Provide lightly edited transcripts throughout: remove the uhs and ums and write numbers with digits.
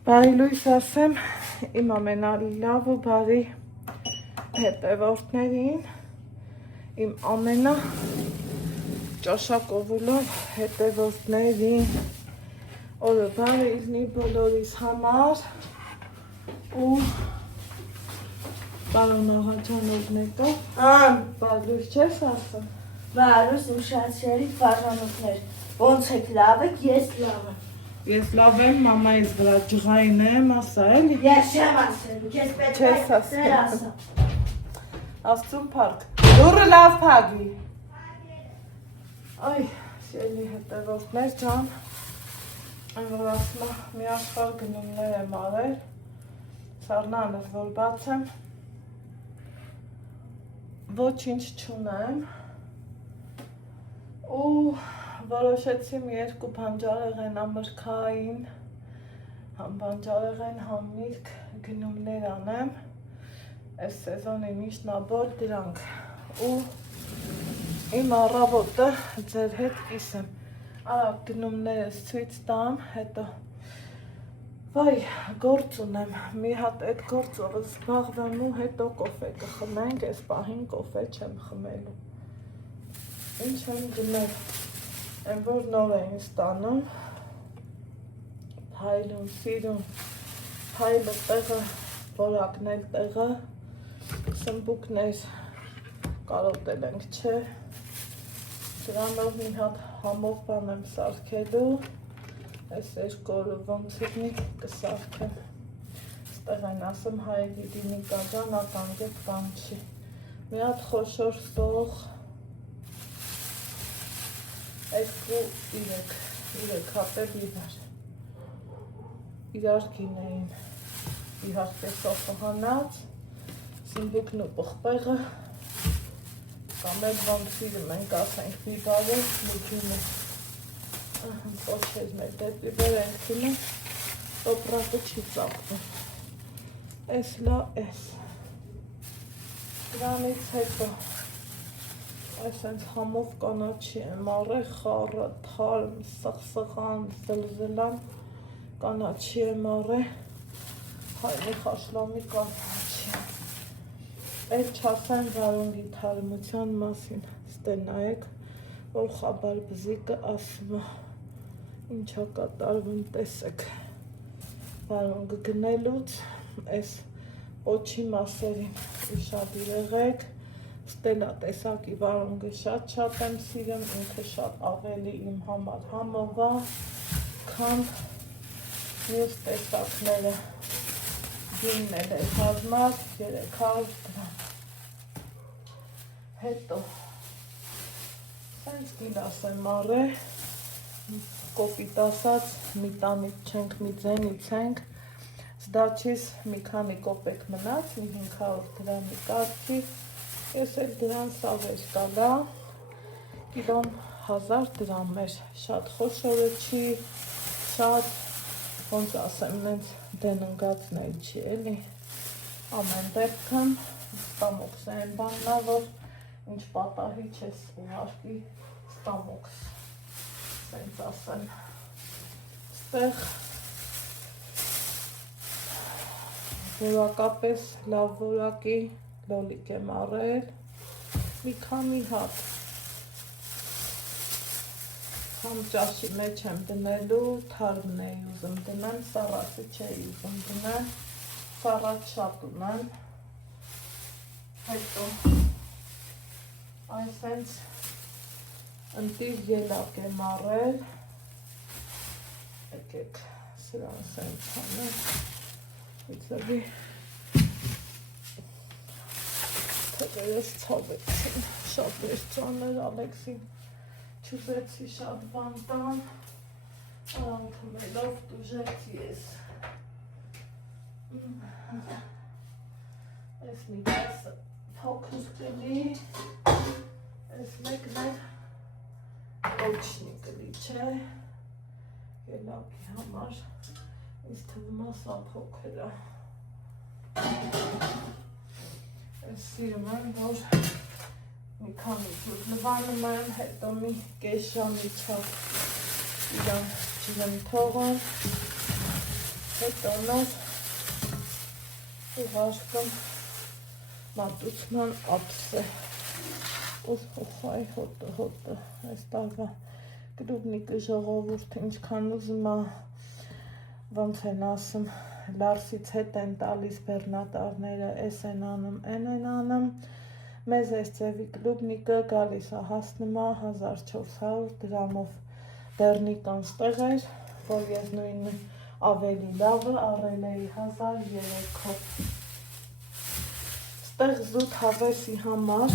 Բարի լույս ասեմ իմ ամենալավ ու բարի հետևորդներին, իմ ամենա ճաշակովուլով հետևորդներին, օրը բարի լինի բոլորիս համար ու պարոն աղաջան օրնետո, բարի լույս չես ասում։ Բարուս իմ շացրերի բաժանորդներ, ոնց եք լավ եք, ես լավ եմ։ Ես լավ եմ, մամայից վրա ջղային եմ, ասա էլի։ Ես չեմ ասել, ես պետք է դեր ասա։ Աստծուն փառք, դուրը լավ փագի։ Այ, սիրելի հետևորդներ ջան, որ ասում մի աշխարհ գնումներ եմ արել, սառնանս որ բացեմ, ոչինչ չունեմ ու որոշեցի մի երկու բանջարեղեն ամրքային, բանջարեղեն համիրք գնումներ անեմ, այս սեզոնի միջնաբոր դրանք ու իմ առավոտը ձեր հետ կիսեմ, արագ գնումներս ցույց տամ, հետո վայ գործ ունեմ, մի հատ այդ գործով զբաղվեմ ու հետո կոֆե կխմենք, այս պահին կոֆե չեմ խմելու, ինչ եմ գնել, եմ որ նոր էին ստանում, փայլուն, սիրուն, փայլը տեղը, որակնել տեղը, սմբուկներ կարոտել ենք, չէ, դրանով մի հատ համով բան եմ սարքելու, այս երկու օրը ոնց եղնի կսարքեմ, ստեղ են ասում հայերի դինի կաժան, ականգետ բան չի, մի հատ խոշոր սող, երկու իրեք հատել իրար գինեին, իհարկե սոխը հանած, սմբուկն ու պղպեղը, կամ էլ ոնց սիրում ենք ասենք բիբարը, մուջունը, պոչեր մեր դեպի վեր ենք գնում, տոպրակը չի ծաղվում, ես լա ես, դրանից հետո, այսենց համով կանաչի եմ առել, խառը, թարմ, սխսխան, զլզլան, կանաչի եմ առել, հայնի խաշլամի կանաչի, էլ չասեն վարունգի թարմության մասին, ստե նայեք, որ խաբար բզիկը ասում է, ինչա կատարվում տեսեք, վարունգը գնելուց, այս պոչի մասերին իշադիր եղեք, ստելա տեսակի վարունգը շատ եմ սիրում, ինքը շատ ավելի իմ համար համով է, քան մյուս տեսակները գիններ է հազմած 300 գրամ, հետո սենց գիլաս եմ առել, կոպիտ ասած մի տանից չենք, մի ձենից ենք, զդաչիս մի քանի կոպեկ մնաց, մի 500 գրամի կարգի, ես էլ դրան սավեր կալա, կիլոն 1000 դրամ էր, շատ խոշորը չի, շատ, ոնց ասեմ, նենց դեննգացն էլ չի, էլի, ամեն դեպքն, ստամոքս է են բաննա, որ ինչ պատահի չես ուղարկի ստամոքս, սենց ասեմ, ստեղ որակապես լավ որակի լոլիկ եմ առել, մի քանի հատ, համ ճաշի մեջ եմ դնելու, թարմն էի ուզում դնեմ, սառացի չէի ուզում դնեմ, սառաց շատ ունեմ, հետո այսենց ընտիր ելակ եմ առել, եկեք սրան սենց հանեմ, իծվի, թեղերս ցավեցին, շատ էր ծանր Ալեքսին, չուզեցի շատ բան տան, արանքումելով դուժեցի ես, ես մի կեսը փոքր կլի, ես մեկն էլ ոչնի կլի, չէ, ելակի համար, ինձ թվում է սա փոքր է, ես սիրում եմ, որ մի քանի ջուր լվանում եմ, հետո մի կես ժամի չափ իրան ջրեմ թողեմ, հետո նոր ուղարկում մատուցման ափսը։ Այ հոտը, այս տարվա կլուբնիկը ժողովուրդ ինչքան ուզում է, ոնց են ասում, լարսից հետ են տալիս բեռնատարները, էս են անում, են անում, մեզ այս ձևի կլուբնիկը գալիս է հասնում է 1400 դրամով բեռնիկան ստեղեր, որ ես նույն ավելի լավը առել էի 1300։ Ստեղ զուտ հավեսի համար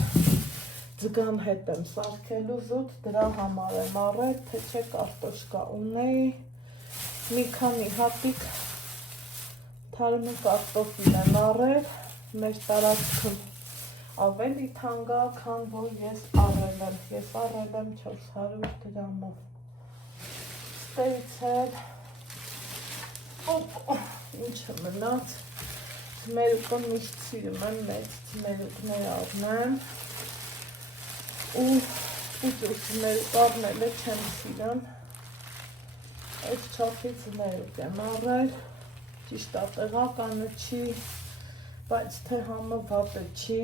ձգան հետ եմ սարքելու զուտ, դրա համար եմ առել, թե չէ կարտոշկա ունեի, մի քանի հատիկ թարմի կարտոֆիլ եմ առել, մեր տարածքում ավելի թանկ է, քան որ ես առել եմ 400 դրամով։ Ստերից էլ ինչը մնաց, թմերուկը միշտ սիրում եմ, մեծ թմերուկներ առնեմ ու ուծուր թմերուկ առնելը չեմ սիրում, այս չափի թմերուկ եմ առել, ճիշտ է տեղականը չի, բայց թե համը վատը չի,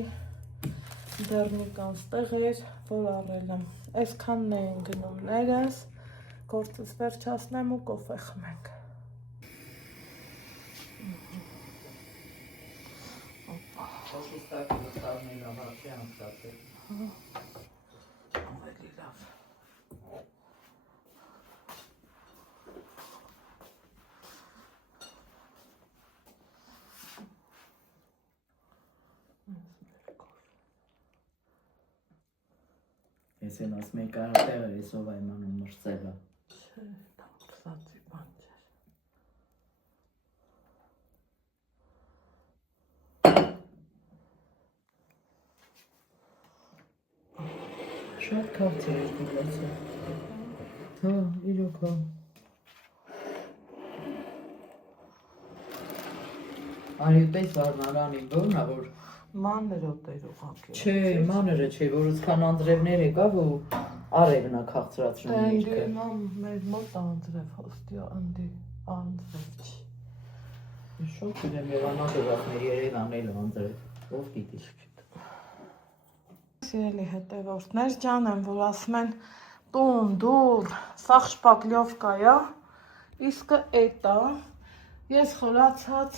բեռնիկան ստեղեր, որ առել եմ, այսքանն էին գնումներս, գործս վերջացնեմ ու կոֆե խմենք։ Ավելի լավ։ Ես են ասում եք արդեղը էսով այմանում մրծելը։ Չէ, դա պսացի բան չէր։ Շատ քաղցր էր դիլացը։ Հա, իրոք հա։ Արիպես վարնարանի բորն է, որ Մանրոտ էր ուղղակի։ չէ, մանրը չէ, որ ուսքան անձրևներ եկավ ու արևն է քաղցրացնում երկը։ Դե մեր մոտ անձրև հոստյա անձրև չի։ Շոկ եմ Եվանադովակ մեր Երևանել անձրև, ով գիտի։ Սիրելի հետևորդներ ջան եմ, որ ասում են տուն, դուր, սաղ շպակլյովկա է, իսկը էտա, ես խորացած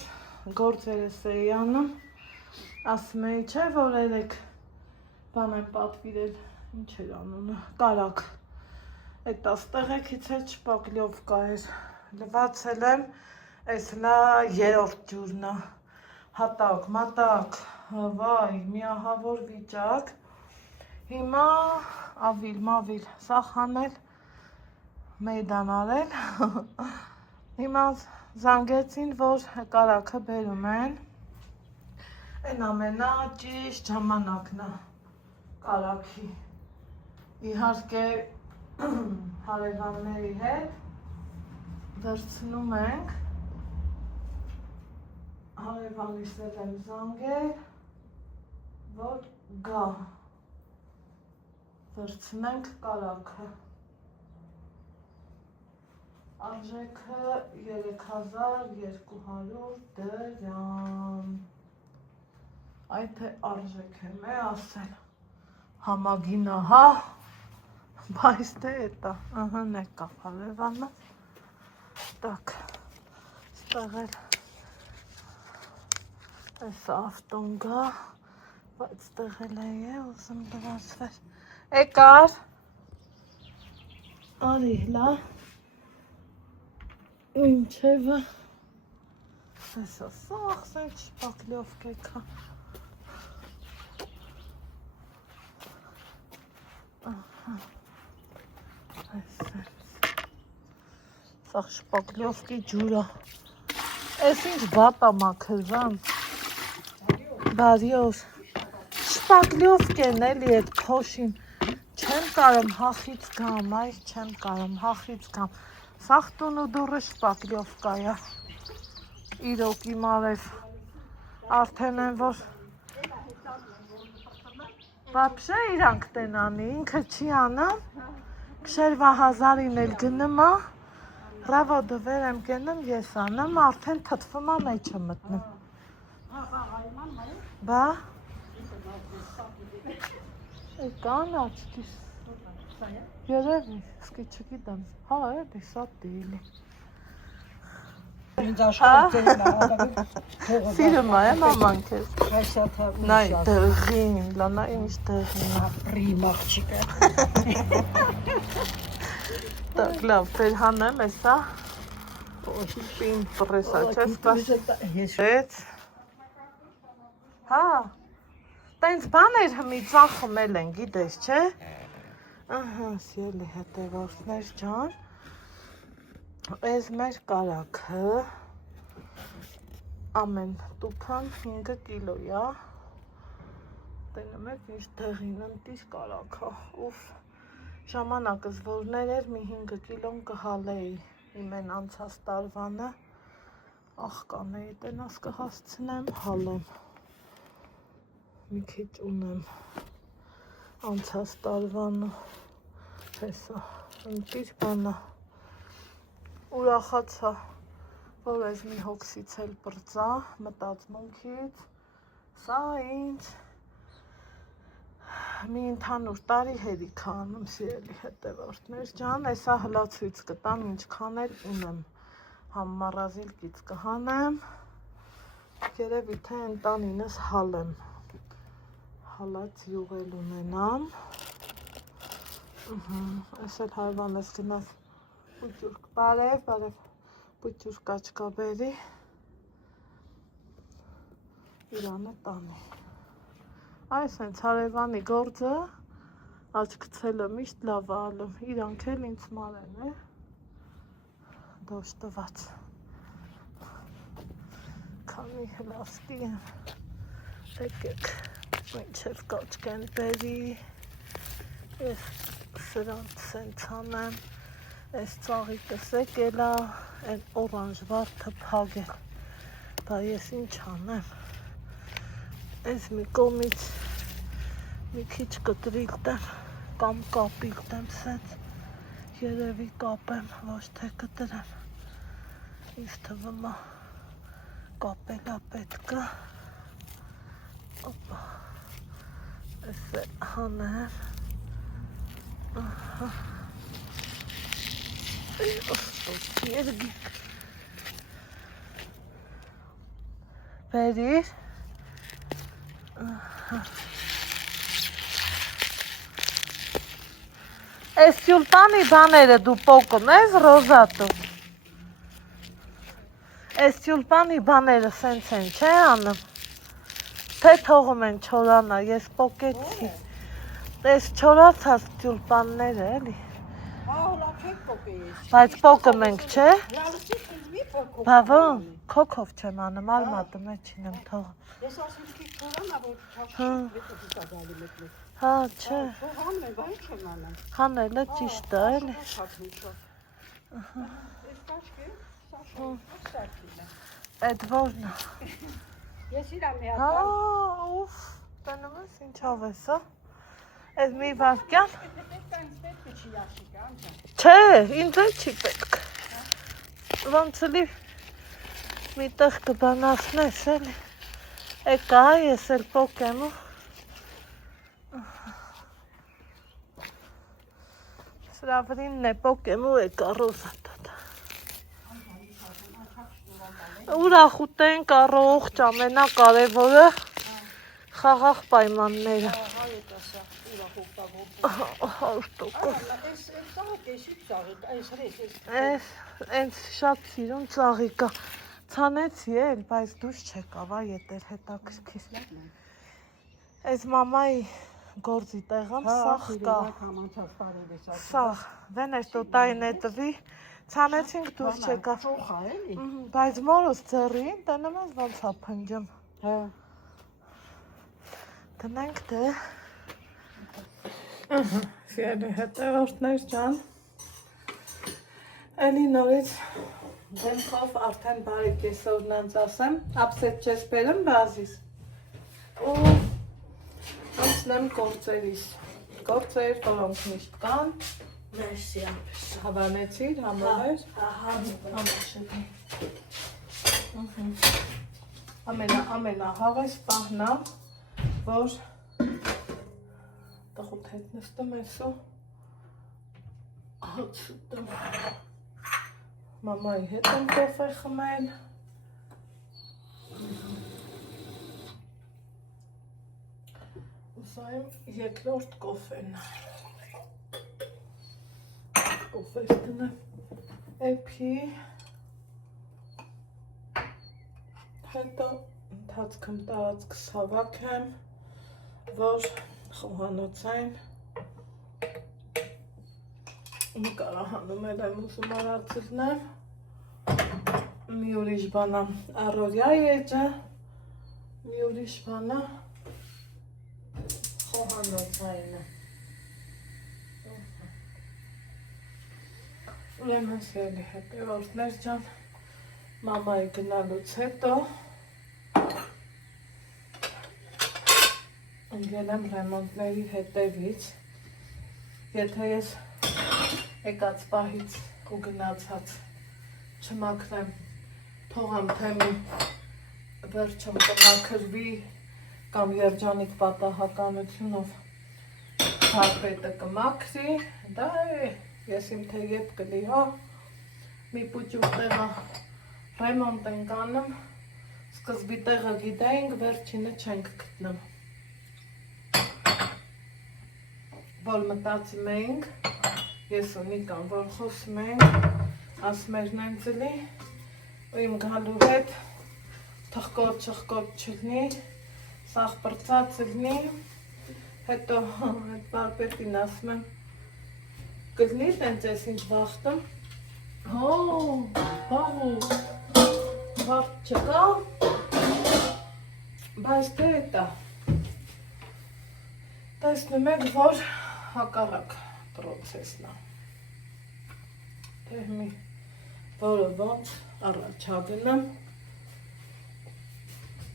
գործերս էի անում, ասում էի չէ, որ երեք բան եմ պատվիրել, ինչ էր անունը, կարակ, էտա ստեղեքից հետ շպակլյովկա էր, լվացել եմ, այս լա երորդ ջուրնա, հատակ, մատակ, վայ, միահավոր վիճակ, հիմա ավիլ, սաղ հանել, մեյդան արել, հիմա զանգեցին, որ կարաքը բերում են, են ամենա ճիշտ ժամանակն է կարաքի, իհարկե հարևանների հետ վերցնում ենք, հարևանիս եմ զանգել, որ գա, վերցնենք կարաքը, արժեքը 3200 դրամ, այդ է արժեք եմ է ասել, համագինը հա, բայց թե էտա, նեկա հարևանը, տակ, ստեղել, այս ավտոն գա, բայց տեղել է ուզում լվացվեր, եկար, արի լա, ինչևը, այսա սաղ սենց շպակլյովկեքա, սաղ շպակլյովկի ջուրա, այս ինչ վատա մաքրվան, բարի օր, շպակլյովկեն էլի էդ փոշին, չեմ կարում հախից գամ, այ չեմ կարում հախից գամ, սաղ տուն ու դուրը շպակլյովկա է, իրոք իմ արև, արդեն են որ, բապշե իրանք տեն անի, ինքը չի անան, կշերվա հազարին էլ գնում է, Ռավոդը վեր եմ կենում, ես անեմ, արդեն թթվում է մեջը մտնում։ Բա։ Կան աչքիս։ Երևի, սկի չգիտեմ։ Հա, էլի, սա դիլի։ Ինձ աշխարհ Սիրում է մաման քեզ։ Նայ դղին, լանա ինչ դղին։ Պրիմ աղջիկը։ Так, լավ, դեր հանեմ էսա։ Օհիպին պրեսա, չես պաշեց։ Հա, տենց բաներ հմի ծախմել են, գիտես, չէ։ Ահա, սիրելի հետևորդներ ջան, էս մեր կարաքը, ամեն տուփան 5 կիլո է, տենում եք ինչ դեղին ընտիր կարաքը, ուվ, ժամանակս որներ էր մի 5 կիլոն կհալեի, իմեն անցած տարվանը, աղկանեի տենաս կհասցնեմ, հալեմ, մի քիչ ունեմ, անցած տարվանը, հեսա, ընտիր բանա, ուրախացա, որ ես մի հոգսից էլ պրծա, մտածմունքից, սա ինձ մի ընդհանուր տարի հերիք անում, սիրելի հետևորդներ ջան, էսա հլացույց կտամ, ինչքան էլ ունեմ, համ մառազիլկից կհանեմ, երևի թե ընտանինս հալեմ, հալած յուղել ունենամ, ես էլ հարվան ես գնաս պույջուր, բարև, պույջուր կաչկաբերի, իրանը տանի։ Այս հենց հարևանի գործը աչքցելը միշտ լավ ալում, իրանք էլ ինձ մարեն է, դոշտված, քանի հլաստի եմ, եկեք, մինչև կաչկեն բերի, ես սրանց սենց անեմ, ես ծաղիկս եկելա, են օրանժ վարդը փագել, բա ես ինչ անեմ, ես մի կոմից մի քիչ կտրիլ տեմ, կամ կապիլ տեմ սենց, երևի կապեմ, ոչ թե կտրեմ, ինձ թվում է կապելա պետքը, օպա, ես է հանեմ, ահա, երգիկ, բերիր, Այս տյուլպանի բաները դու պոկում ես, Ռոզատո։ Այս տյուլպանի բաները սենց են, չէ անում։ Թե թողում են չորանա, ես պոկեցի։ Այս չորացած տյուլպանները էլի։ Բայց պոկում ենք, չէ։ Բա ո՞ն, քոքով չեմ անում, արմատը մեջին եմ թողում։ Ես ասում եմ չորանա, որ չաշկի գալի մեկ։ Հա, չէ։ Հանում եմ, բա ինչ եմ անում։ Հանելը ճիշտ է, էլի։ Այդ ո՞րն է։ Ես իրան մի հատ Հա, ուֆ, տենում ես ինչով ես, հա։ Այդ մի վարկյան։ Չէ, ինձ էլ չի պետք։ Ոնց էլի մի տեղ կբանացնես, էլի։ Եկա, ես էլ պոկեմ ու։ Սրա վրինն է պոկեմ ու եկա Ռոզատոտ։ Ուրախ ուտենք, առողջ, ամենակարևորը խաղաղ պայմանները։ Էս շատ սիրուն ծաղիկա։ Ցանեցի էլ, բայց դուրս չեկավ, այդեր հետաքրքիր։ Այս մամայի գործի տեղում սաղ կա։ Սաղ, վեն ես տոտային է տվի, ցանեցինք դուրս չեկավ։ Բայց մորս ձեռին, տենում ես ոնց է փնջում։ Տնենք դե։ Սիրելի հետևորդներ ջան, էլի նորից դեմքով արդեն բարի կեսօրն անց ասեմ, ապսետ չես բերում բազիս ու անցնեմ գործերիս, գործեր, որոնք միշտ կան, Մերսի ապրես։ Հավանեցիր, համով էր։ Ահա, Համաշեթի։ Ամենահավես պահնա, որ տղուտ հետ նստում ես ու հոտ շուտում։ Մամայի հետ եմ կոֆե խմել։ Սա եմ երկրորդ կոֆեն։ Կոֆես տնեմ էպի, հետո ընթացքım տարածքս հավաքեմ, որ խոհանոցային նկարահանում եմ ուզում արածիլնեմ, մի ուրիշ բանա առորյա եջը, մի ուրիշ բանա խոհանոցայինը։ Ուրեմն սիրելի հետևորդներ ջան, մամայի գնալուց հետո ընկել եմ ռեմոնտների հետևից, եթե ես եկած պահից ու գնացած չմաքրեմ, թողամ թե մի վերջում կմաքրվի կամ երջանիկ պատահականությունով հարպետը կմաքրի, դա է ես իմ թեև կլի, հա, մի պուճուր տեղը ռեմոնտ ենք անում, սկզբի տեղը գիտենք, վերջինը չենք գտնում։ Որ մտածում էինք, ես ու Նիկան, որ խոսում էինք, ասում էր նենցլի, ու իմ գալու հետ թխկոտ չլնի, սաղ պրծած լնի, հետո այդ վարպետին ասում եմ, կլնի տենց ես ինձ վաղտում, վաղտ չկա, բայց դե էտա, տեսնում եք, որ հակառակ պրոցեսն է, թե մի որը ոնց առաջագնեմ,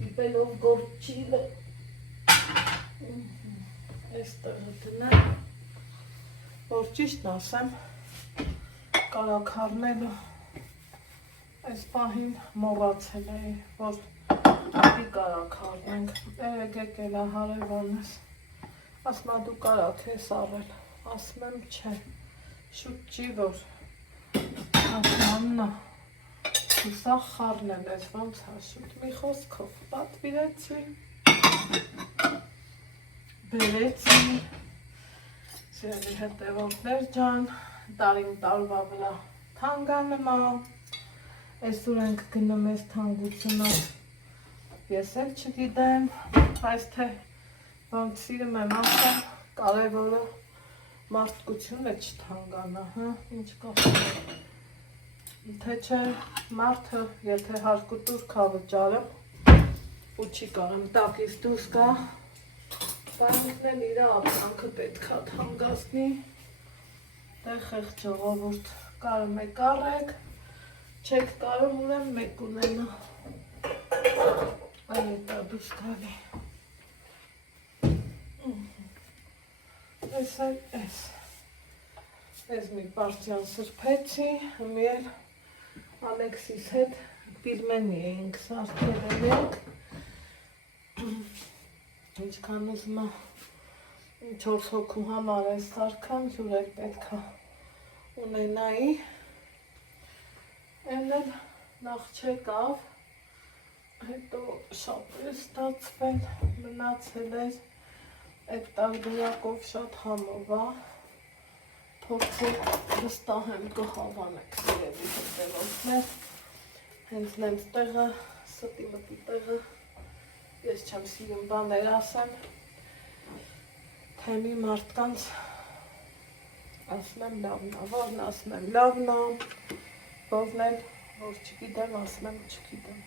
իպելով գործիլը, այս տեղը տնեմ, որ ճիշտն ասեմ, կարաքարնելը այս պահին մոռացել էի, որ պիտի կարաքարնենք, եկեք էլա հարևանս, ասում ա դու կարաք ես առել, ասում եմ չէ, շուտ չի որ, ասում Աննա, դու սա խառնել ես, ոնց հա շուտ մի խոսքով, պատվիրեցի, բերեցի, սիրելի հետևորդներ ջան, տարին տարվա վրա թանգանում ա, այսօր ենք գնում ես թանգությունը, ես էլ չգիտեմ, բայց թե ոնց սիրում եմ ասեմ, կարևորը մարդկությունը չթանկանա, հա, ինչ կա, թե չէ մարդը, եթե հարկուտուր կա վճարում, ու չի կարում տակից դուրս գա, Պարմիկն իր ապրանքը պետք է թանգացնի, դե խեղճ ժողովուրդ կարում եք առեք, չեք կարում ուրեմն մեկ ունենա, այ էտա դուրս գալի, ես էլ ես մի պարտյան սրբեցի, մի էլ Ալեքսիս հետ պիլմենի էինք սարքել ենք, ինչքան ուզում է 4 հոգու համար է սարքան, ջուր էլ պետք է ունենայի, են էլ նախ չեկավ, հետո շատ է ստացվել, մնացել էր, այդ տարբերակով շատ համով է, փորձեք վստահեմ կհավանեք սիրելի հետևորդներ, հենց նենց տեղը, ստի մտի տեղը, ես չեմ սիրում բաներ ասեմ, թե մի մարդկանց ասում եմ լավնա, որն ասում եմ լավնա, որն էլ որ չգիտեմ, ասում եմ չգիտեմ։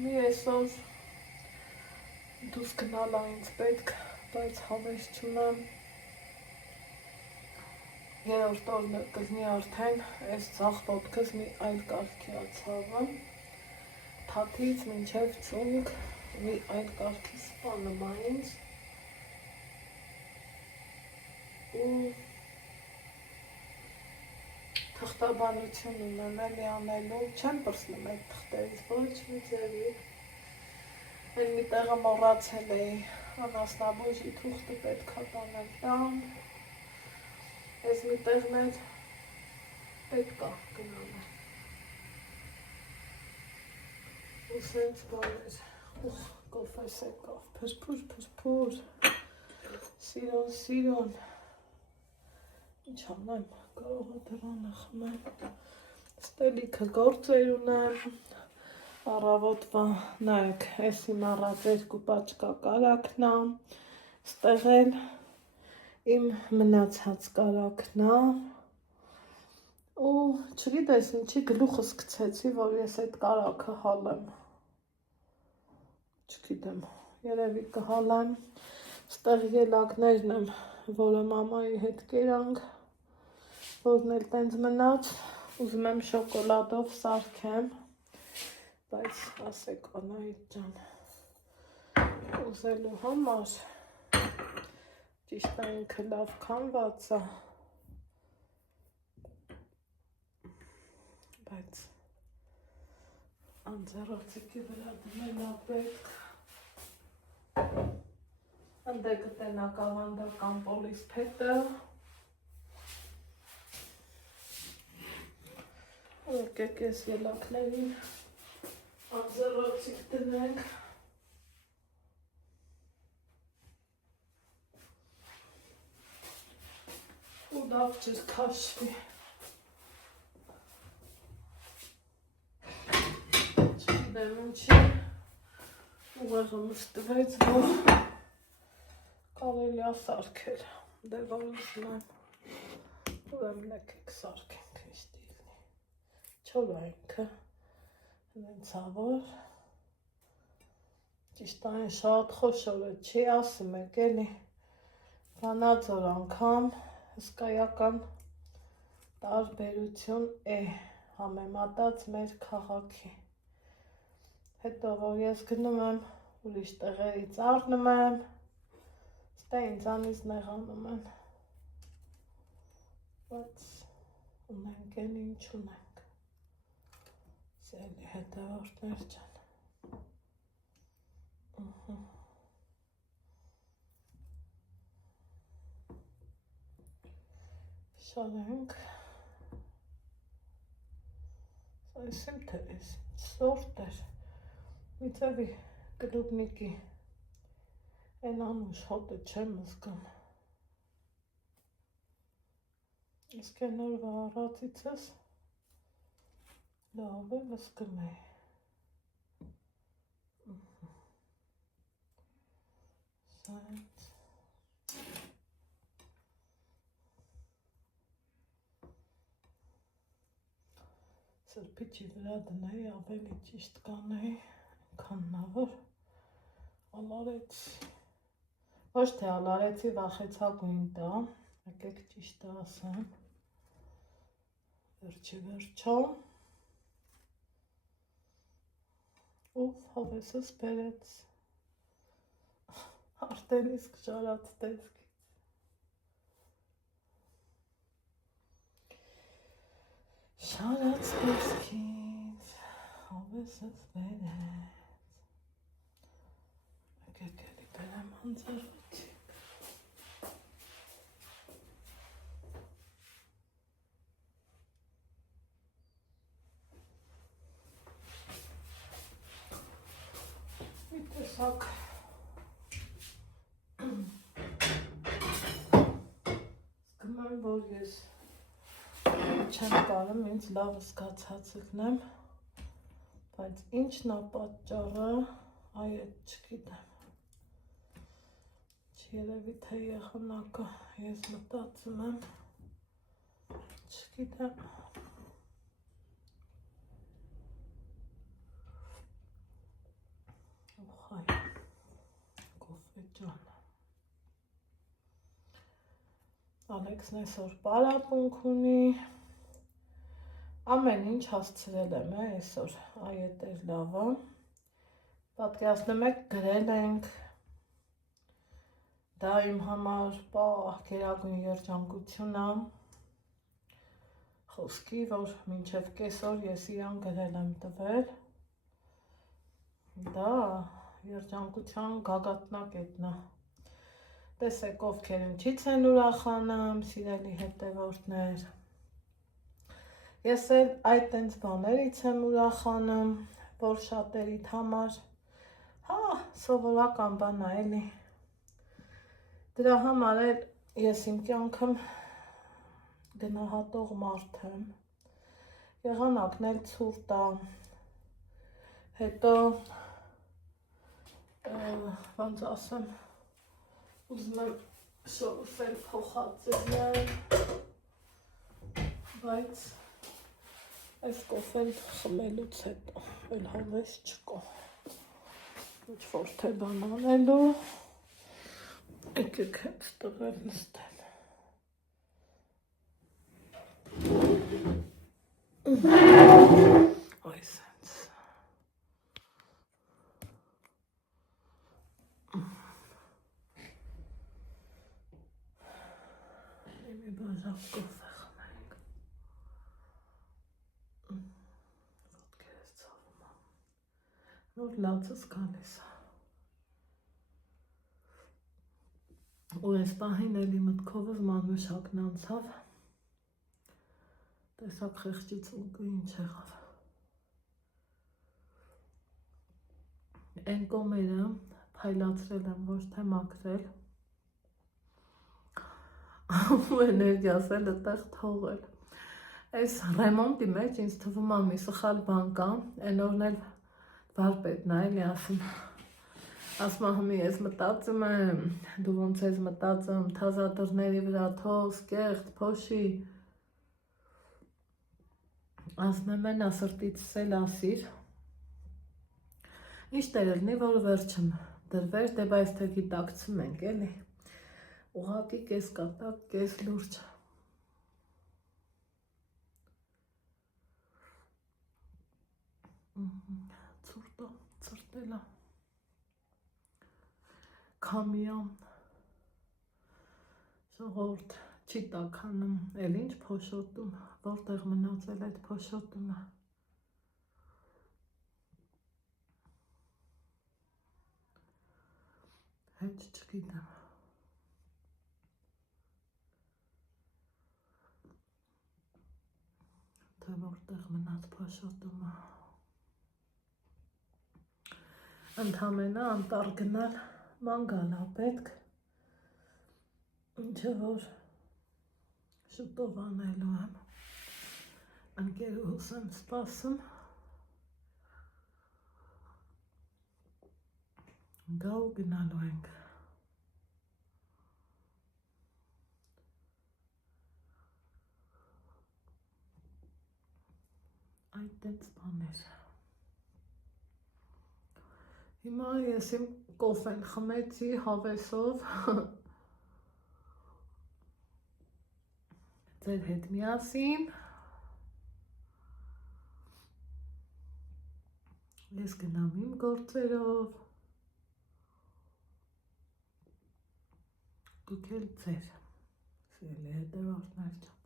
Մի այսօր դուրս գնալ ինձ պետք, բայց հավես չունեմ, երորդ օրն կզնի արդեն, այս ծախ ոտքս մի այլ կարգի ացավը, թաթից մինչև ծունկ մի այլ կարգի սպանում է ինձ, ու թղթաբանություն ունեմ էլի անելու, չեմ պրսնում այդ թղթերից, ոչ մի ձևի, այն մի տեղը մոռացել էի, անասնաբույժի թուղթը պետք է տանել տամ, այս մի տեղն էլ պետք է գնալը, ու սենց բաներ, կոֆես եկավ, փրփուր, սիրոն, ինչ անեմ, կարող է դրանը խմեմ, ստելիքը գործեր ունեմ, առավոտվա, նայեք, ես իմ առած 2 պաչկա կարագն եմ, ստեղ էլ իմ մնացած կարագն եմ, ու չգիտես ինչի գլուխս գցեցի, որ ես այդ կարագը հալեմ, չգիտեմ, երևի կհալեմ, ստեղ ելակներն եմ, որը մամայի հետ կերանք, որն էլ տենց մնաց, ուզում եմ շոկոլադով սարքեմ, բայց ասեք Անահիտ ջան, ուզելու համար, ճիշտ է ինքը լավ քամված է, բայց անձեռոցիկի վրա դնել է պետք, ընդ է գտնա կավանդական պոլիս փետը, եկեք ես ելակներին անձեռոցիկ դնենք, ու լավ չրքաշվի, չգիտեմ ինչի, ուղեղը մշտվեց, որ կարելի է սարքել, դե որ ուզում եմ, ուրեմն եկեք սարքենք միշտ իլնի, չոր է ինքը, հնեցավոր, ճիշտ այն շատ խոշոր է, չի ասում եք էլի, վանաձոր անգամ, հսկայական տարբերություն է համեմատած մեր քաղաքի, հետո որ ես գնում եմ, ուրիշ տեղերից առնում եմ, ստե ինձանից նեղանում են, բայց ունենք են ինչ ունենք, սելի հետևորդներ ջան, շարենք, այսիմ թե ես սորտ էր, միցևի կլուբնիկի են անուշ հոտը չեմ զգում, իսկ են օրվա առածից ես լավ է զգում էի, սենց, սրպիչի վրա դնեի, ավելի ճիշտ կանեի, քան նավոր, ալարեցի, ոչ թե ալարեցի վախեցա գույն տա, եկեք ճիշտը ասեմ, վերջի վերջո, ուվ հավեսս բերեց, արդեն իսկ շարած տեսքից, շարած տեսքից, հավեսս բերեց, եկեք էլի բերեմ անձեռոցիկ, մի տեսակ, զգում եմ, որ ես չեմ կարում ինձ լավ զգացածնեմ, բայց ինչն է պատճառը, այդ չգիտեմ, չերևի թե եղանակը, ես մտածում եմ, չգիտեմ, ուխայ, կոֆե ջան, Ալեքսն այսօր պարապունք ունի, ամեն ինչ հասցրել եմ այսօր, այդ էր լավը, պատկերացնում եք գրել ենք, Դա իմ համար գերագույն երջանկություն է, խոսքի, որ մինչև կեսօր ես իրան գրել եմ տվել, դա երջանկության գագաթնակետն է, տեսեք ովքեր ինչից են ուրախանում, սիրելի հետևորդներ, ես էլ այդ տենց բաներից եմ ուրախանում, որ շատերիդ համար, սովորական բան է էլի, դրա համար էլ ես իմ կյանքում գնահատող մարդ եմ, եղանակն էլ ցուրտ է, հետո, ոնց ասեմ, ուզում եմ շորոֆել փոխածել, բայց այս կոֆեն խմելուց հետո էլ հավես չկա, ինչ-որ թե բան անելու, եկեք հենց տղել նստել, այ սենց, մի բաժակ կոֆե խմենք, ոտքերս ցավում է, նոր լացս գալիս է, ու այս պահին էլի մտքովս մանուշակն անցավ, տեսակ խեղճից ուկը ինչ եղավ, են կոմերը փայլացրել եմ, ոչ թե մաքրել, ու էներգիաս էլ այդտեղ թողել, այս ռեմոնտի մեջ ինձ թվում է մի սխալ բան կա, են օրն էլ վարպետն է էլի ասում հիմի ես մտածում եմ, դու ոնց ես մտածում, թազադրների վրա թող, կեղտ, փոշի, ասում եմ են ասրտից սել ասիր, ինչ տերելնի, որ վերջում դրվեր, դե բայց թե գիտակցում ենք էլի, ուղղակի կես կատակ, կես լուրջ, ցուրտը, ցրտելա, քամիա, ժողովուրդ չի տաքանում, էլ ինչ փոշոտում, որտեղ մնացել այդ փոշոտումը, հեչ չգիտեմ, թե որտեղ մնաց փոշոտումը, ընդամենը անտառ գնալ ման գալա պետք, ինչը որ շուտով անելու եմ, ընկերուհուս եմ սպասում, գա ու գնալու ենք, այդ տենց բաներ, հիմա ես իմ կոֆեն խմեցի հավեսով, ձեր հետ միասին, ես գնամ իմ գործերով, դուք էլ ձեր, սիրելի հետևորդներ ջան,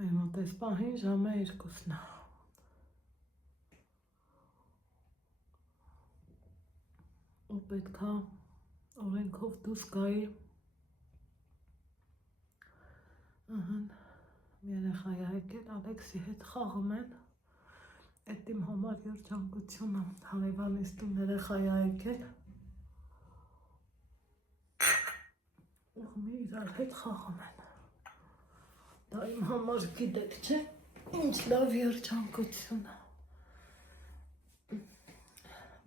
մեր մոտ այս պահին ժամը 2-ն է, ու պետքա օրենքով դուրս գայի, մի երեխայի եկել Ալեքսի հետ խաղում են, այդ իմ համար երջանկությունը, հարևանիս տուն երեխայի եկել, ու իրար հետ խաղում են, դա իմ համար գիտեք չէ, ինչ լավ երջանկություն է,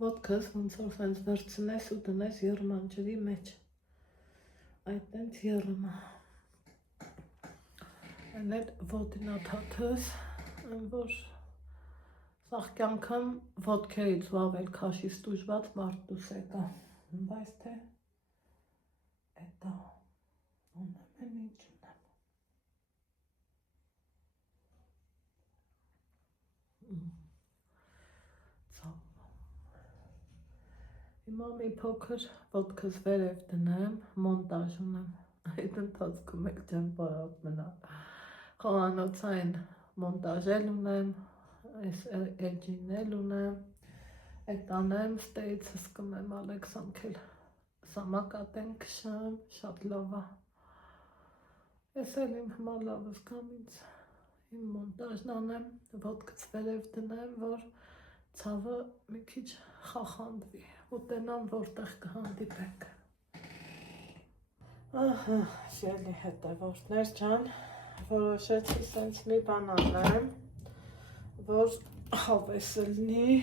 ոտքս ոնց որ սենց վերցնես ու դնես եռմանջրի մեջ, այդ տենց եռում է, են էլ ոտնաթաթս, որ սաղ կյանքım ոտքերից ու ավել քաշից տուժված մարդուս եկա, բայց թե էտա ունեմ եմ ինչ ունեմ, Հիմա մի փոքր ոտքս վերև դնեմ, մոնտաժ ունեմ։ Այդ ընթացքում էլ չեմ պարապ մնալ։ Խոհանոցային մոնտաժել ունեմ, այս էջին էլ ունեմ, այդ անեմ, ստեիցս կմեմ Ալեքսանքել, սամակատ են կշեմ, շատ լավ է։ Ես էլ իմ հիմա լավս կամ ինձ իմ մոնտաժն անեմ, ոտքս վերև դնեմ, որ ցավը մի քիչ խախանդվի, ուտենամ որտեղ կհանդիպենք։ Ահա, շելի հետևորդներ ջան, որոշեցի սենց մի բան անեմ, որ հավես լինի,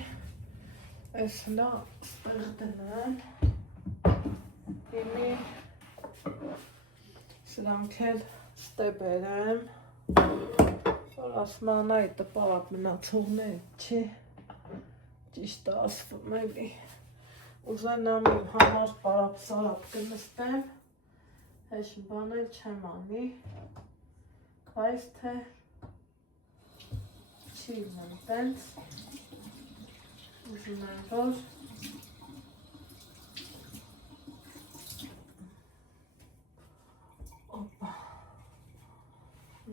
այս հլա ստեղ դնեմ, իմի սրանք էլ ստեբերեմ, որ ասման այդ տպարապ մնացողներ չի, ճիշտ ասվում էլի, ուզենամ իմ համար պարապ-սարապ կնստեմ, հեշ բան էլ չեմ անի, բայց թե չի մեն տենց, ուզում եմ, որ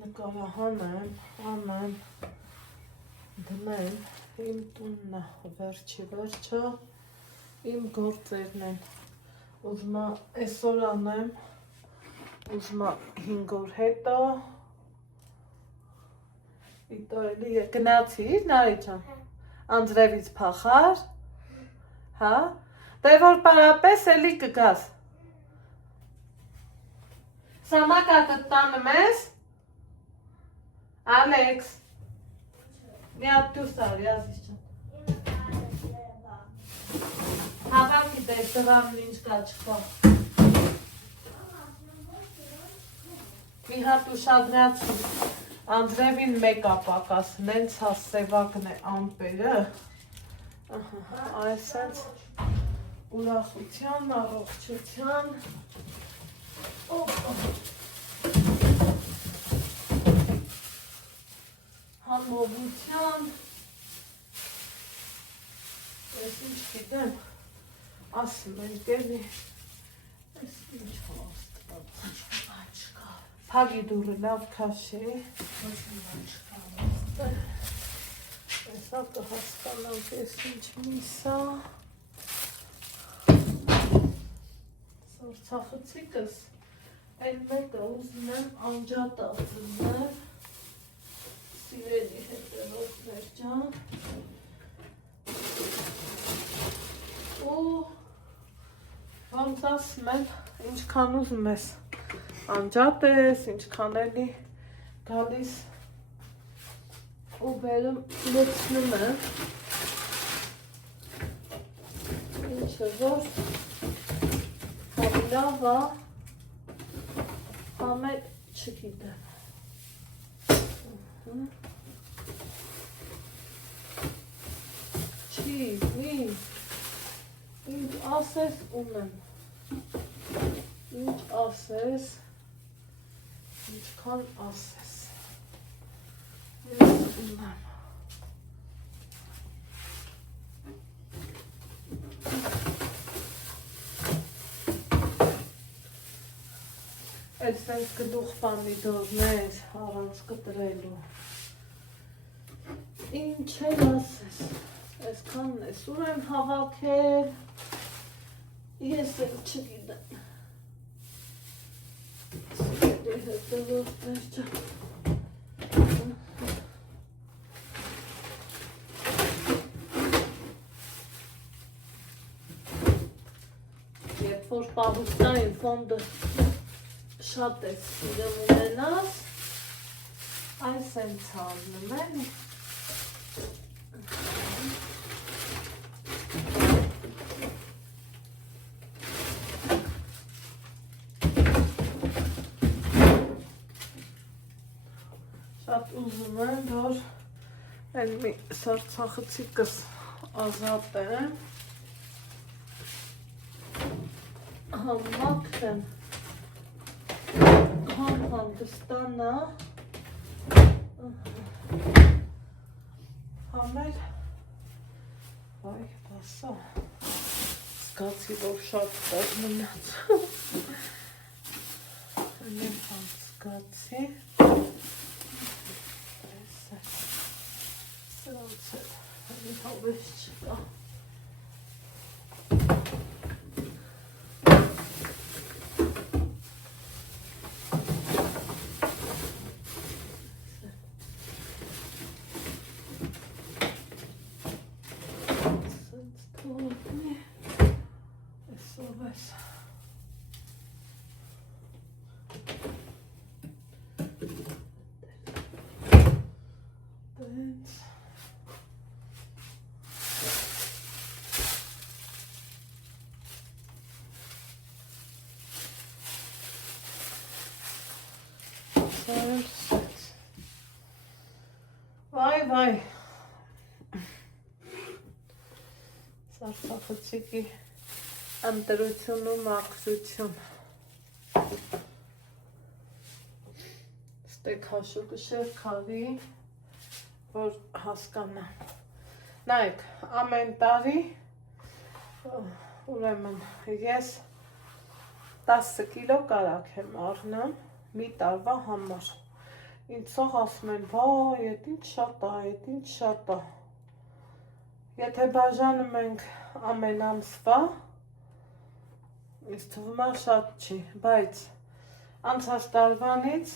նկարահանեմ, անեմ, դնեմ, իմ տունն է, վերջի վերջը, իմ գործերն են, ուզմա այսօր անեմ, ուզմա 5 օր հետո, իտո էլի գնացիր, Նարի ջան, անձրևից փախար, հա, դե որ պարապես էլի կգաս, սամակատը տանում ես, Ալեքս, մի հատ դուրս արի, ազիզ ջան։ Հավաքի դեր տղամն ինչ կա չկա։ Մի հատ ուշադրացու, անձրևին մեկ ապակաս, նենց հա սևակն է ամպերը, այսենց ուրախության, առողջության, համովության, ես ինչ գիտեմ, ասում են գելի, ես ինչ հաստատ, փագի դուրը լավ քաշի, եսա կհասկանանք ես ինչ միսա, սորցախցիկս, այն մեկը ուզում եմ անջատ ածնեմ, սիրելի հետևորդներ ջան, ու ոնց ասում եմ, ինչքան ուզում ես անջատ ես, ինչքան էլի գալիս ու բերում լցնում եմ, ինչը որ համ լավ է, համ էլ չգիտեմ։ Չի, ինչ ասես ունեմ, ինչ ասես, ինչքան ասես, ես ունեմ, այս ենք գլուխ պամիդորներ առանց կտրելու, ինչ էլ ասես, այսքանն ես ուր եմ հավաքել, ես էլ չգիտեմ, սիրելի հետևորդներ ջան, երբ որ պահուստային ֆոնդը շատ է սիրում ունենաս, այս են ցալնում են, շատ ուզում եմ, որ այն մի սարցախցիկս ազատեմ, համակրեմ, համ հանդստանա, համ էլ, վայ, բասա, զգացի, որ շատ տեղ մնաց։ Անեմ բան զգացի։ Սրանց էլ հանի հավես չկա։ Վայ, Սարսափցիկի ընտրություն ու մաքրություն։ Ստեկ հաշու կշեր քարի, որ հասկանամ։ Նայեք, ամեն տարի, ուրեմն ես 10 կիլո կարակ եմ առնում մի տարվա համար։ Ինձ սող ասում են, վայ, էդ ինչ շատ է, էդ ինչ շատ է։ Եթե բաժանում ենք ամեն ամսվա, ինձ թվում է շատ չի, բայց անցած տարվանից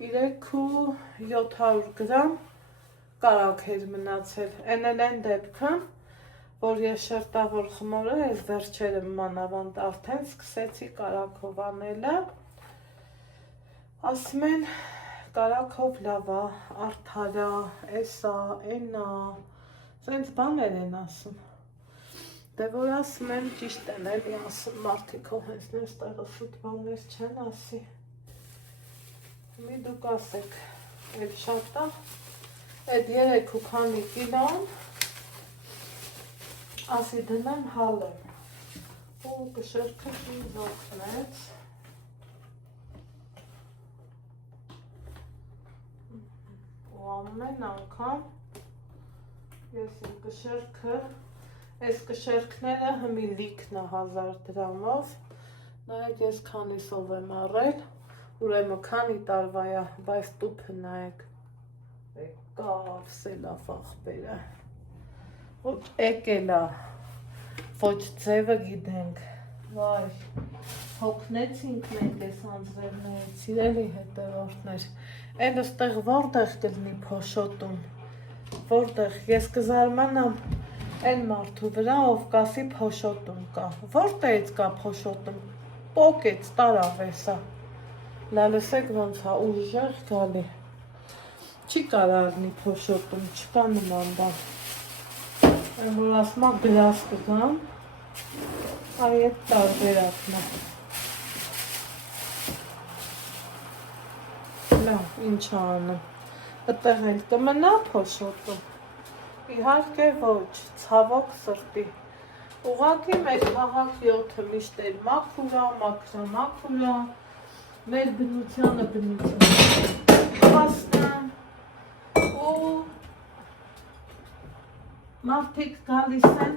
3700 գրամ կարակ էր մնացել։ Էն էլ են դեպքն, որ ես շերտավոր խմորը ես վերջերը մանավանդ արդեն սկսեցի կարակով անելը, ասում են կարակով լավ է, արդար է, էսա, էնա, սենց բաներ են ասում։ Դե որ ասում են ճիշտ են էլի ասում մարդիկ հենց նենց տեղը շուտ բաներ չեն ասի։ Մի դուք ասեք, էդ շատ է, էդ 3 ու քանի կիլոն ասի դնեմ հալեմ, ու կշերքը ինձ օգնեց։ Ու ամեն անգամ ես իմ կշերքը, այս կշերքները հմի լիքն է 1000 դրամով, նայեք ես քանիսով եմ առել, ուրեմն քանի տարվա է, բայց տուփը նայեք, կար սելավ աղբերը, ոչ եկել է, ոչ ձևը գիտենք, վայ, հոգնեցինք մենք ես անձրևներից, սիրելի հետևորդներ, էլ ստեղ որտեղ կլինի փոշոտում, որտեղ ես կզարմանամ են մարդու վրա, ով կասի փոշոտում կա, որտեղից կա փոշոտում, պոկեց տարավ էսա, լալսեք ոնց է ուժեղ գալի, չի կարարնի փոշոտում, չկա նման բան, են որ ասմա գրաս կգամ, այ էդ տարբերակն է, լավ, ինչ անեմ, ըտեղ էլ կմնա փոշոտում, իհարկե ոչ, ցավոք սրտի, ուղղակի մեր քաղաք 7-ը միշտ էր մաքուրա, մեր բնությանը հասնեմ, ու մարդիկ գալիս են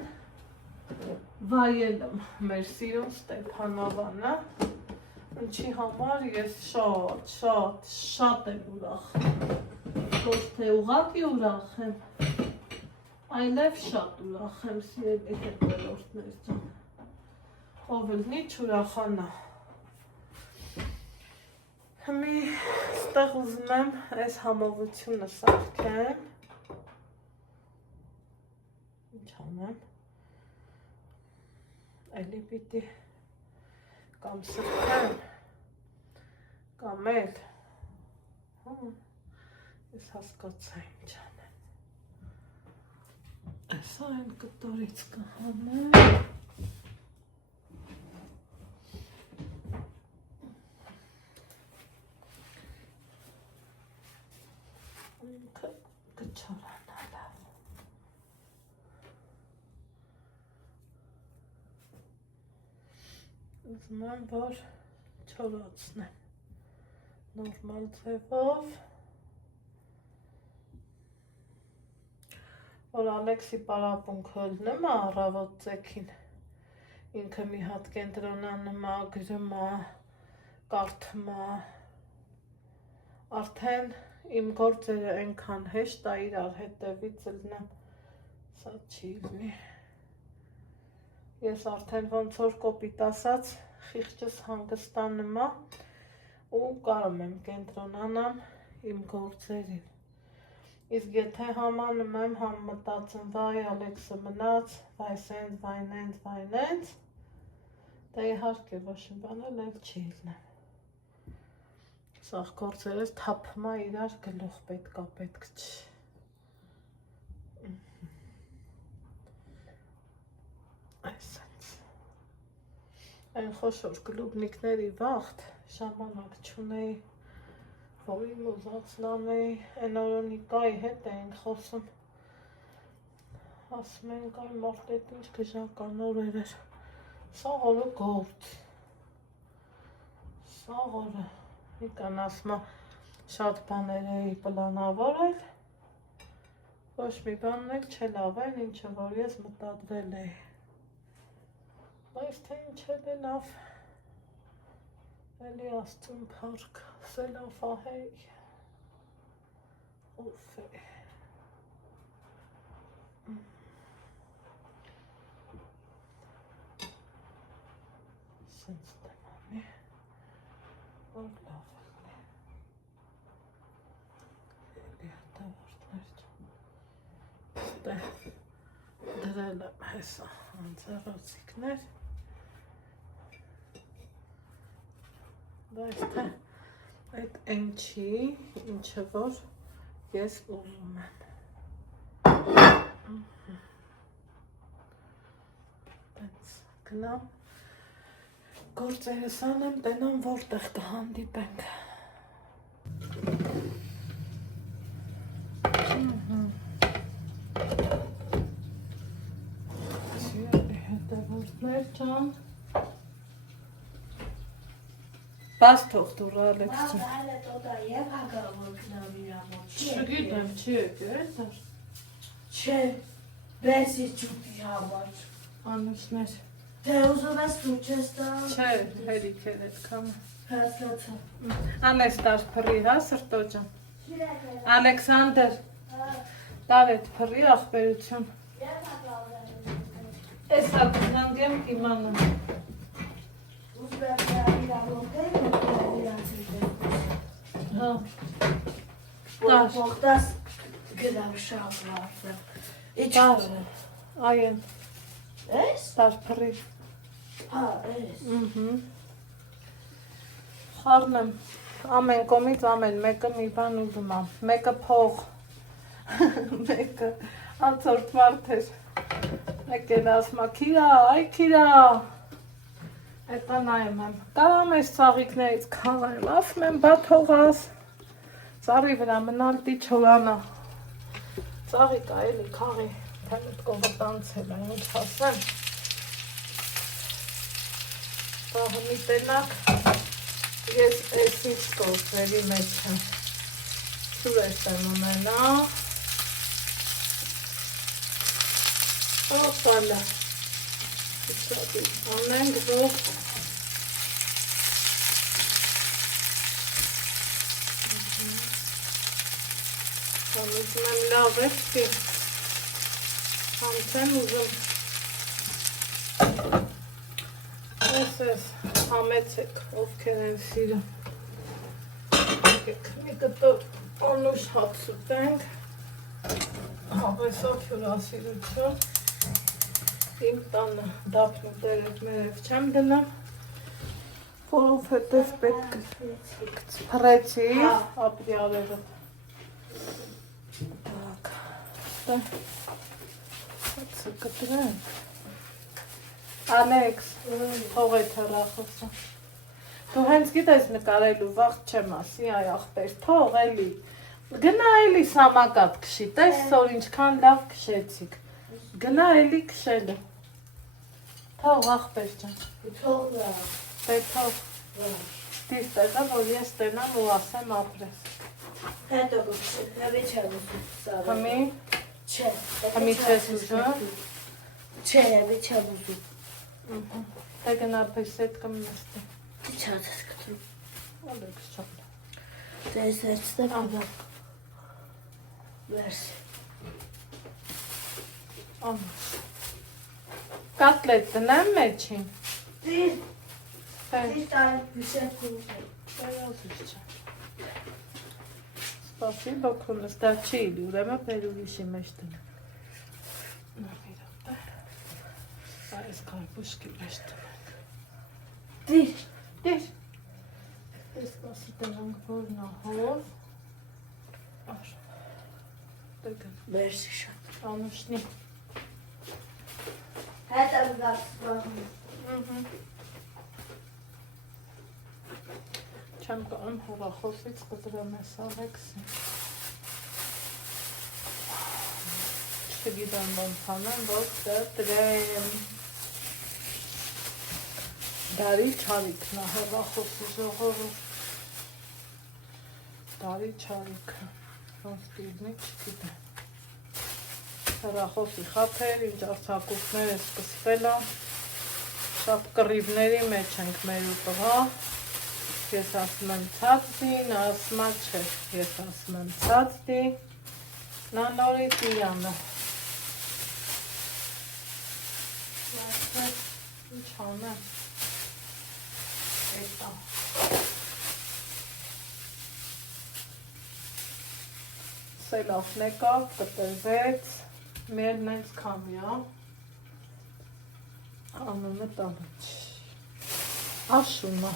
վայելում մեր սիրուն Ստեփանավանը, ինչի համար ես շատ եմ ուրախ, ոչ թե ուղղակի ուրախ եմ, այլև շատ ուրախ եմ սիրելի հետևորդներ ջան, ով լնի չուրախանա։ Հիմի ստեղ ուզում եմ այս համովությունը սարքեմ, ինչ անեմ, այլի պիտի կամ սրտեմ, կամ էլ, ես հասկացա ինչ անեմ, այսա են կտորից կհանեմ, կչորանա լավ, ուզում եմ, որ չորացնեմ, նորմալ ձևով, որ Ալեքսի պարապունքը լնեմ առավոտ ձեքին, ինքը մի հատ կենտրոնանում է, գրում է, կարդում է, արդեն իմ գործերը այնքան հեշտ է իրար հետևից լնեմ, սա չի լինի, ես արդեն ոնց որ կոպիտ ասած, խիղճս հանգստանում է ու կարող եմ կենտրոնանամ իմ գործերին, իսկ եթե համանում եմ, համ մտածում, վայ Ալեքսը մնաց, վայ սենց, վայ նենց, վայ նենց, դա իհարկե ոչ մի բան էլ չի լինում, սաղ գործերս թափում է իրար գլուխ պետք չի, այսենց, այն խոշոր կլուբնիկների վաղթ ժամանակ չունեի, որ իմ ուզածնանեի, են օրոնիկայի հետ էինք խոսում, ասում ենք այ մարդետ ինչ գժական օրեր էր, սաղ օրը գործ, սաղ օրը, Նիկան ասում է շատ բաներ էի պլանավորել, ոչ մի բանն էլ չլավ են, ինչը որ ես մտադրել էի, բայց թե ինչ էլ է լավ, էլի աստծուն փառք, սելավ ահեի, ուֆ է, սենց դեմանի, որ լավ է, էլի հատավորդներ չուն, դրել եմ հեսա անձարոցիկներ, բայց թե այդ այն չի, ինչը որ ես ուզում եմ, բայց գնամ, գործերս անեմ, տենամ որտեղ կհանդիպենք, հետևորդներ ճան, բաց թող դուր Ալեքսը, Այլ է տոտա և հագավոր կնամ իրամոտ, չգիտեմ, չի եկել, չէ, բեսի ճուտի համար, անուշներ, դե ուզով ես լուչ ես տա, չէ, հերիք էր էտ կամը, հասկացա, անես տար փռի, հա սրտոջան, Ալեքսանդր, տար էտ փռի աղբերություն, ես ակնանգ եմ իմանեմ, ուզով եմ իրամոտ հա, Որտաս գրավ շավարը, իչ տար, կորը, այեն, ես? տար փռի, հա, ես, խարնեմ, ամեն կոմից ամեն մեկը մի բան ուզում եմ, մեկը փող, մեկը անցորդ մարդ էր, մեկ էլ ասում է, Քիրա, այ Քիրա, Էտա նայում եմ, կարամ ես ծաղիկներից քաղել, ասում եմ, բա թողաս, ծառի վրա մնալ դի չորանա, ծաղիկա էլի քաղի, թե մտկովը տանցել է, ինչ ասեմ, պահմի տենակ, ես էսից գործերի մեջ եմ, սուրես եմ ունենա, օպալա, անենք որ Համիզում եմ լավ էսպի, համցեմ ուզում, ես համեցեք, ովքեր են սիրում, մի կտոր անուշ հաց ուտենք, հավեսով հյուրասիրություն, իմ տանը դափն ու տերև մերև չեմ դնեմ, որովհետև պետք փռեցի ապրի արևը, հացը կտրենք, Ալեքս, թող է թռախոսը, դու հենց գիտես նկարելու վաղտ չեմ ասի, այ աղբեր, թող էլի, գնա էլի սամակատ կշի, տես որ ինչքան լավ կշեցիք, գնա էլի կշելը, թող աղբեր ջան, թող լավ, դե թող, դիր տեղը, որ ես տենամ ու ասեմ ապրես, հետո գուշի, հևի չեմ ուզում սարը, հմի, չէ, հմի չես ուզում, չէ, հևի չեմ ուզում, Դե գնա պեսետ կմնստի։ Չած ես կտրում։ Ալեքս չան։ Դες էստեղ ադա։ Վերս։ Անց։ Կատլետ տնեմ մեջին։ Դիր, Թե դիր տարի բիշետ կունս է։ Այո, չէ։ Спасибо, քունս դա չի, ուրեմն Պերուլիշի մեջ տնեմ։ Նավիրատը։ Այս կարպուշկի մեջ տնեմ։ Դիր, Դեր։ Ես կասի տնանք որ նահով։ Ար։ Դեգն։ վերսի շատ։ Անուշնի։ Հետը վգաս վաղում։ Չեմ կան հորախոսից կտրեմ ես Ալեքսին։ Չգիտեմ ոնց անեմ, որ կտրեմ։ Դարի չարիքն է հորախոսի ժողովուրդ։ Դարի չարիքը։ Ոնց դիրնի չգիտեմ։ Հեռախոսի խաթեր, ինչ արձակուրդները սկսվել է, շատ կռիվների մեջ ենք մեր ու տղա, ես ասում եմ ցածդի, նա ասում է չէ, ես ասում եմ ցածդի, նա նորից իրանը։ Ինչ անեմ, էտա։ Սելավն եկավ, կտրվեց, մեր նենց կամյա, անունը տանուչ, աշունը,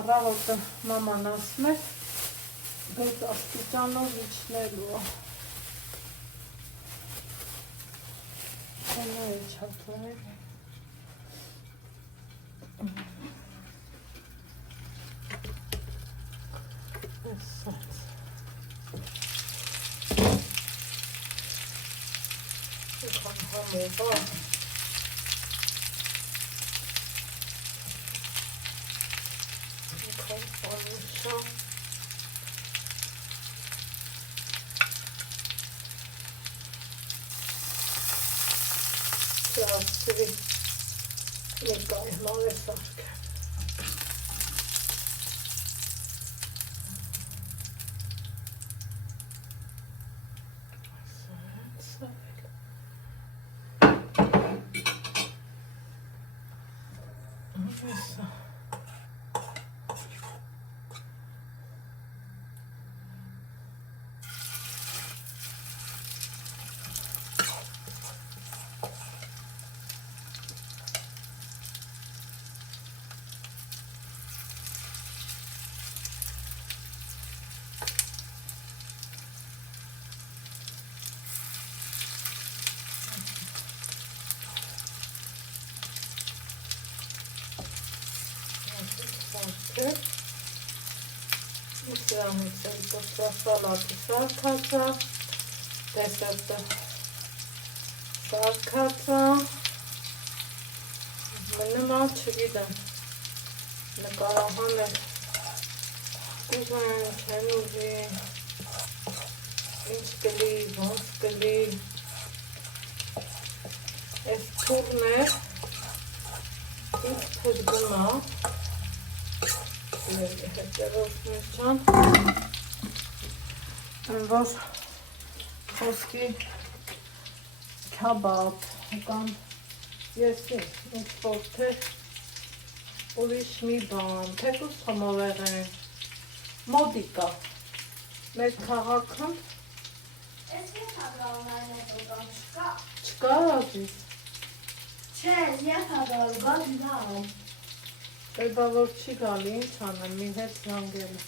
առավոտը մաման ասում էր, բեծ աստիճանով իջնելու, հենա է չատվայր, ասած, համովա, Չասվի, նեկայ մալ է սարքը։ Սրանից էլ սալատի սարքացա, դեսերտը սարքացա, մնում չգիտեմ, նկարահան էլ կուզեն, չեն ուզի, ինչ կլի, ոնց կլի, ես թուրն է, ինչ թրգմա, հետերով մերճան, որ խոսքի քաբաբ կամ ես ինչ-որ թե ուրիշ մի բան, թեկուս խմովեղեն, մոդիկա, մեր քաղաքում Ես ես հագալնային է տոտան չկա։ չկա ազիս, Չէ, ես հագալգան նամ։ բա որ չի գալի, ինչ անեմ, մի հետ զանգել է։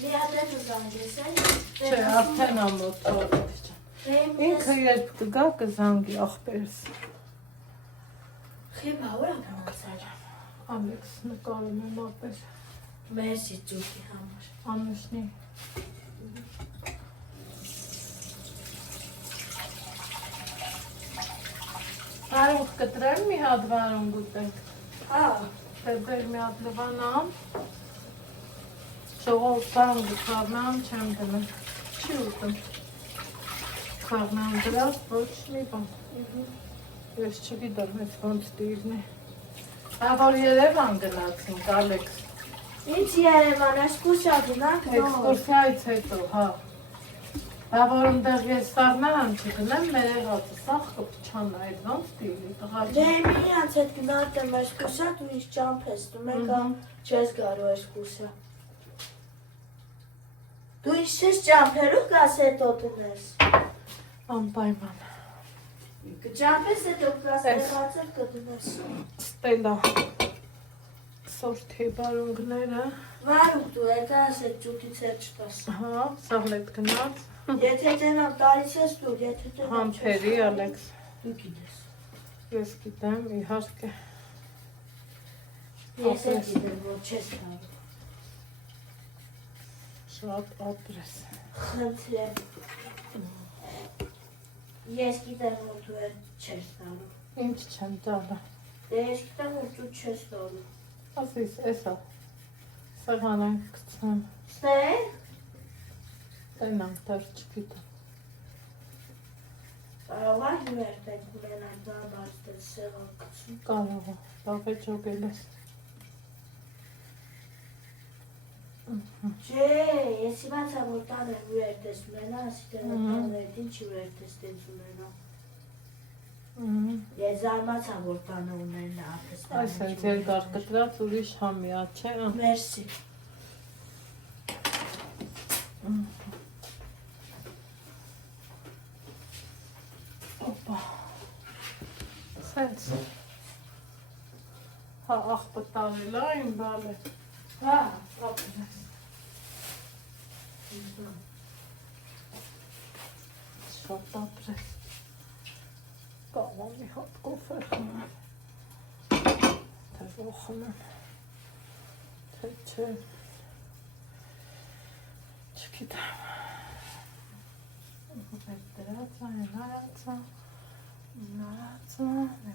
Մի հատետ զանգես է։ Չէ, արդեն ամոտ թողեց ջան։ Ինքը երբ կգա կզանգի աղբերս։ Խիբա ուր ապրացար։ Ալեքս նկարում եմ ապեր, Մերսի ճուկի համար։ անուշնի։ Վարունգ կտրեմ մի հատ վարունգ ուտենք։ Հա, Թե բեր մի հատ լվանամ, շողով վարունգ խաղնամ չեմ դնում, չի ուտում։ Խաղնամ դրած ոչ մի բան։ Ես չգիտեմ ես ոնց դիրնի։ Հա որ Երևան գնացինք Ալեքս։ Ինչ Երևան, էքսկուրսիա գնանք, Էքսկուրսիայից հետո, հա։ Հա որ ընդեղ ես սառնան չգնեմ մեր եղածը, սա խփչան այդ ոնց դիրնի տղա։ Դե միանց հետ գնալտեմ էքսկուրսիա, դու ինչ ճամփ ես, դու մեկա չես գարու էքսկուրսիա։ Դու ինչ չես ճամփերու կաս հետո դնես։ Անպայման։ Կճամփես հետո կաս եղածը կդնես։ Ստելա։ Սորթի բարունգները։ Վարուկ դու հետո ես այդ ճուտից հետ չտաս։ Հա, սաղ հետ գնաց։ Եթե տենամ տալիս ես դու, եթե տենամ Համբերի Ալեքս։ դու գիտես։ Ես գիտեմ, իհարկե։ Ես էլ գիտեմ, որ չես տալու։ Շատ ապրես։ Խնդրեմ։ Ես գիտեմ, որ դու էլ չես տալու։ Ինչ չեմ տալը։ Դե ես գիտեմ, որ դու չես տալու։ Ասիս, էսա։ Սեղանան կցեմ։ Ստե։ Տենամ, դեռ չգիտեմ։ Կարող է հյուրերտենք ունենալ դա բարձր սեղան կցում։ Կարող է, լավ է ճոգել ես։ Չէ, ես իմացա, որ տանը հյուրերտես ունենա, ասի տենամ տաներդ ինչ հյուրերտես տենց ունենա։ Ես զարմացա, որ տանը ունենա ապս տանը։ Այս հենց երկար կտրած ուրիշ համիա, չէ։ Մերսի։ Օպա։ Սենց։ Հա, աղբը տարել է, իմ բալ է։ Հա, ապրես։ Շատ ապրես։ Կարող մի հատ կոֆե խմեմ։ Թե ոխնեմ։ Թե չէ։ Չգիտեմ։ Այդ դրածա, նարածա, մի